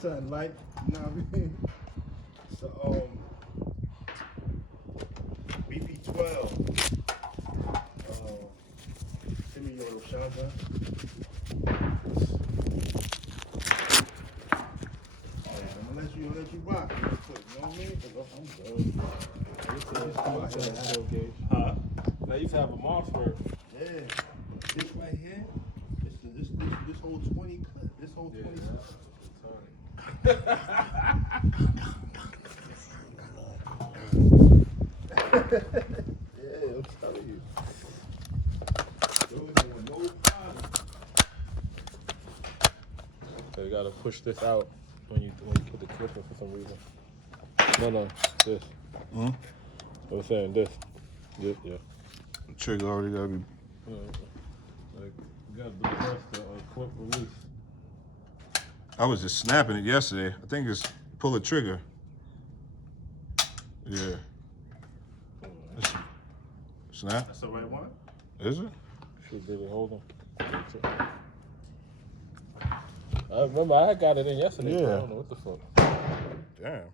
something like, you know what I mean? So, BP12. Semi-auto shotgun. I'm gonna let you rock real quick, you know what I mean? Cause I'm good. Huh? Now you have a monster. Yeah. This right here, this whole 20 clip, this whole 20 yeah, I'm telling you. No problem. So you gotta push this out when you put the clip in for some reason. No, this. Hmm? I was saying this. This, yeah. The trigger already gotta be. Like you gotta press the clip release. I was just snapping it yesterday. I think it's pull the trigger. Yeah. Snap? That's the right one? Is it? Should be able to hold them. I remember I got it in yesterday. Yeah. I don't know what the fuck. Damn.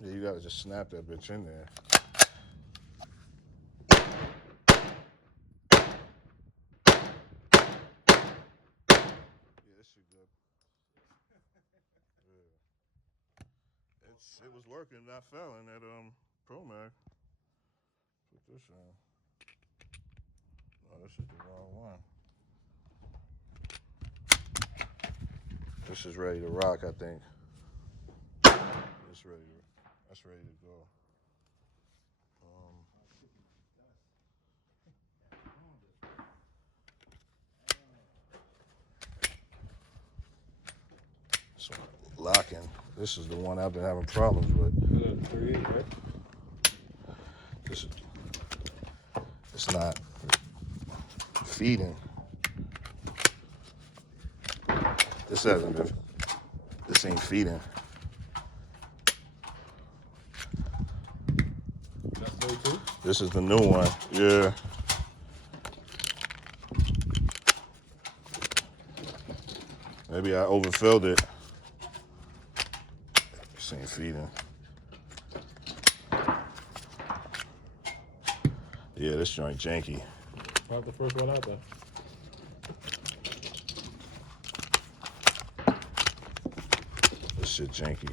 Yeah, you gotta just snap that bitch in there. Yeah, this shit good. Yeah. It was working. I fell in that Promag. Put this on. Oh, this is the wrong one. This is ready to rock, I think. It's ready. That's ready to go. So locking. This is the one I've been having problems with. 3, right? It's not feeding. This hasn't been. This ain't feeding. That's way too? This is the new one. Yeah. Maybe I overfilled it. This ain't feeding. Yeah, this joint janky. Pop the first one out there. This shit janky.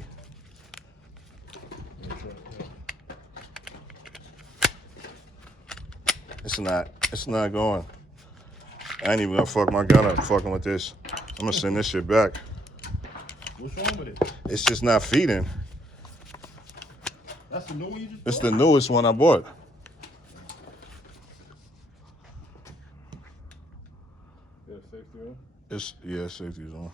It's not going. I ain't even gonna fuck my gun up fucking with this. I'm gonna send this shit back. What's wrong with it? It's just not feeding. That's the new one you just It's bought? the newest one I bought. Yeah, safety on. Yeah, safety's on.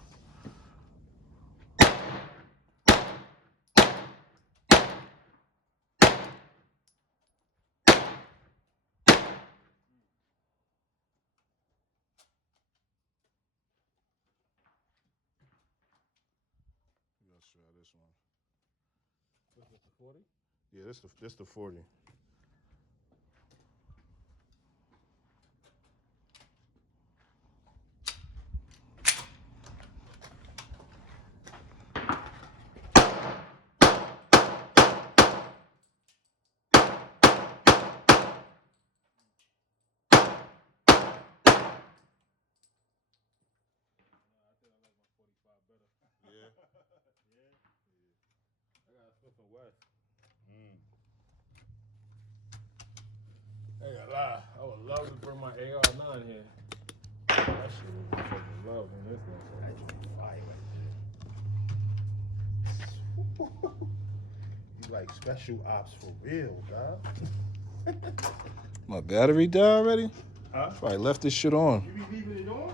Let's try this one. What's this, the 40? Yeah, this the 40. Yeah. I got a Smith & West. I ain't gonna lie, I would love to bring my AR-9 here. That shit would be fucking love in this one. That joint fire right there. You like special ops for real, dog. My battery died already? Huh? Probably left this shit on. You be leaving it on?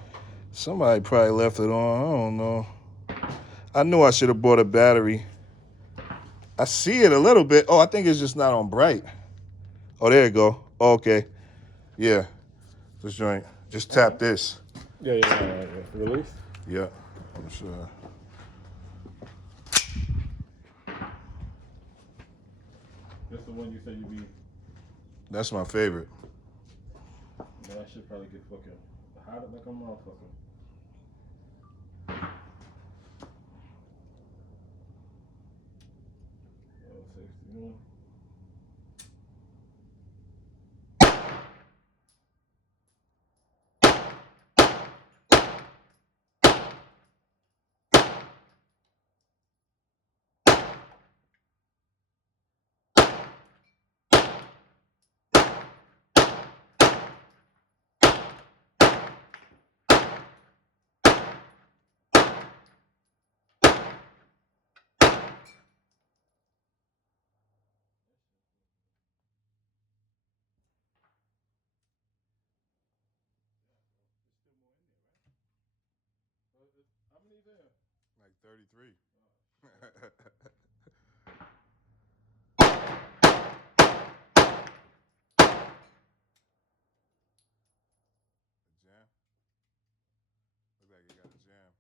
Somebody probably left it on. I don't know. I knew I should have bought a battery. I see it a little bit. Oh, I think it's just not on bright. Oh, there you go. Oh, okay. Yeah. This joint. Just tap this. Yeah. Release? Yeah. I'm sure. That's the one you said you be. That's my favorite. Man, that shit probably get fucking hot like a motherfucker. How many there? Like 33. Jam. Look like you got a jam.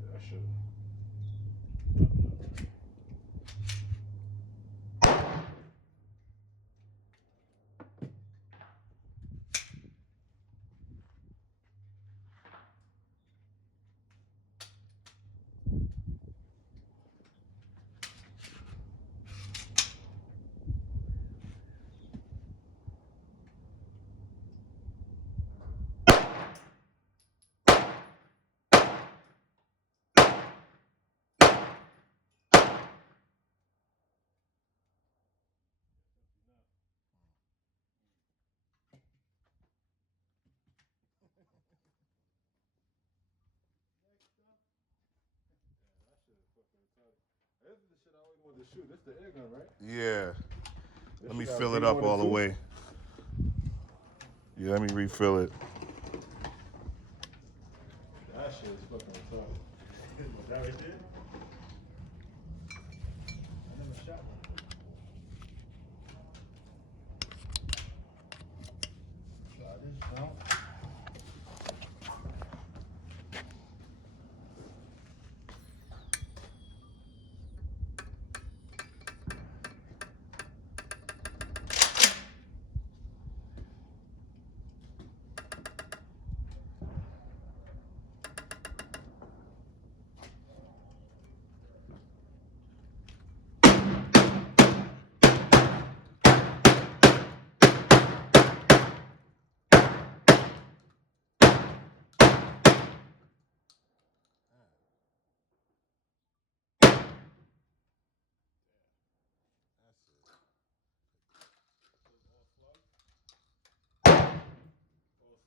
Yeah, I should. This is the shit I always wanted to shoot. This is the air gun, right? Yeah. This Let me shit got fill it V1 up all and the 2. way. Yeah, let me refill it. That shit is fucking retarded. Was that right there? I never shot one. Try this out.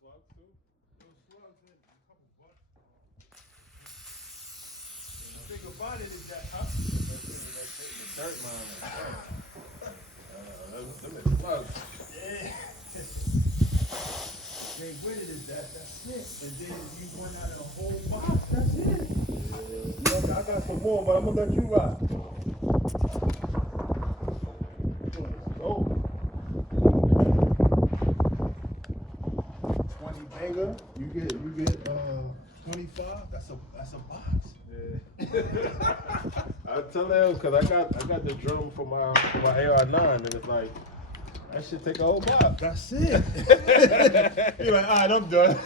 Slugs too? Those slugs in a couple bucks. The thing about it is that, huh? The dirt mine. Them is slugs. Yeah. The thing with it is that's it. And then you run out of the whole box, that's it. Yeah, I got some more, but I'm gonna let you rock. Oh. 20 banger, you get 25. That's a box. Yeah. I tell them because I got the drum for my AR9 and it's like that shit take a whole box. That's it. You're like, all right, I'm done.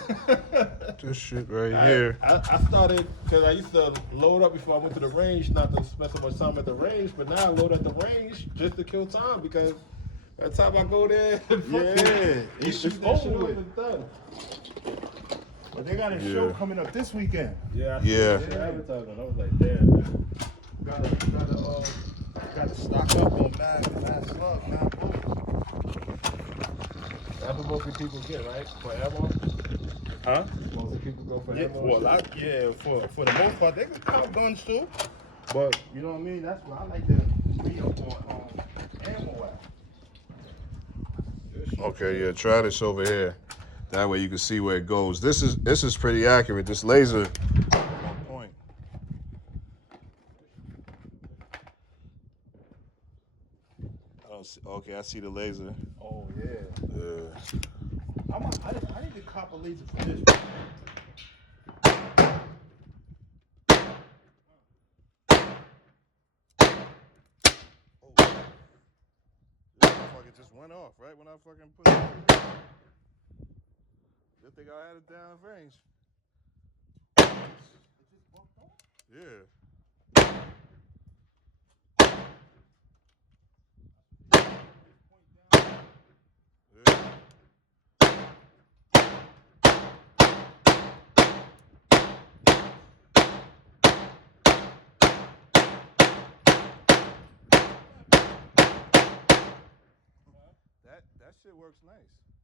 This shit right here. I started because I used to load up before I went to the range, not to spend so much time at the range, but now I load at the range just to kill time because by the time I go there, it's over with. Done. But they got a show coming up this weekend. Yeah. Advertising. I was like, damn, man. Gotta stock up on mad slug, mad bullets. That's what most people get, right? For ammo? Huh? Most people go for Yeah, ammo. for the most part, they can count guns too. But you know what I mean? That's why I like to be up on ammo at. Okay, yeah, try this over here. That way you can see where it goes. This is pretty accurate. This laser on point. I don't see, okay, I see the laser. Oh yeah. Yeah. I need to cop a laser for this. went off right when I fucking put it. Good thing I had it down range. It just bumped off? Yeah. Yeah. That shit works nice.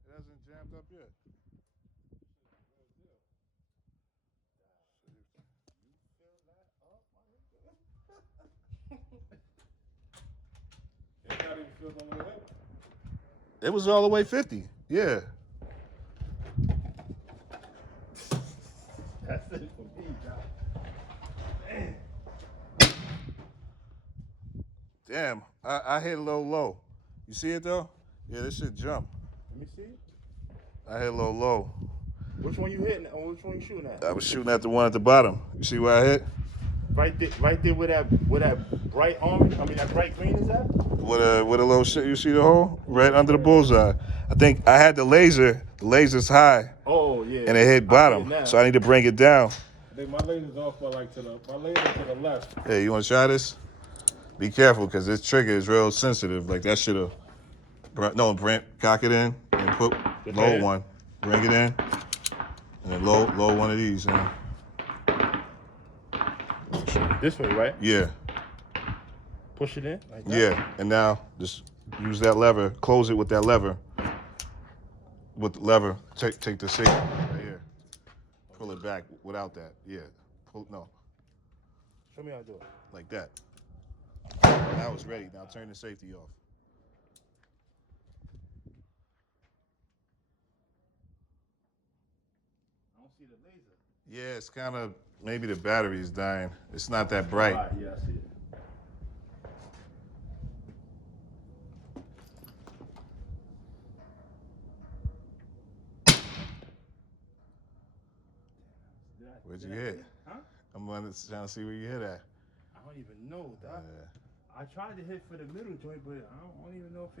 It hasn't jammed up yet. It's not even filled on the way up. It was all the way 50. Yeah. That's it for me, guys. Damn. I hit a little low. You see it though? Yeah, this shit jump. Let me see. I hit a little low. Which one you hitting? Or which one you shooting at? I was shooting at the one at the bottom. You see where I hit? Right there where that bright orange, I mean that bright green is at? With a little shit. You see the hole? Right under the bullseye. I think I had the laser. The laser's high. Oh yeah. And it hit bottom. So I need to bring it down. I think my laser's off by like my laser to the left. Hey, you want to try this? Be careful, because this trigger is real sensitive. Like that shit'll. No, Brent, cock it in and put low one. Bring it in. And then low one of these. This way, right? Yeah. Push it in like that? Yeah. And now just use that lever. Close it with that lever. With the lever, take the safety right here. Pull it back without that. Yeah. No. Show me how to do it. Like that. Now it's ready. Now turn the safety off. I don't see the laser. Yeah, it's kind of, maybe the battery is dying. It's not that bright. Right, yeah, I see it. Where'd you hit? Huh? I'm trying to see where you hit at. I don't even know. I tried to hit for the middle joint, but I don't even know if it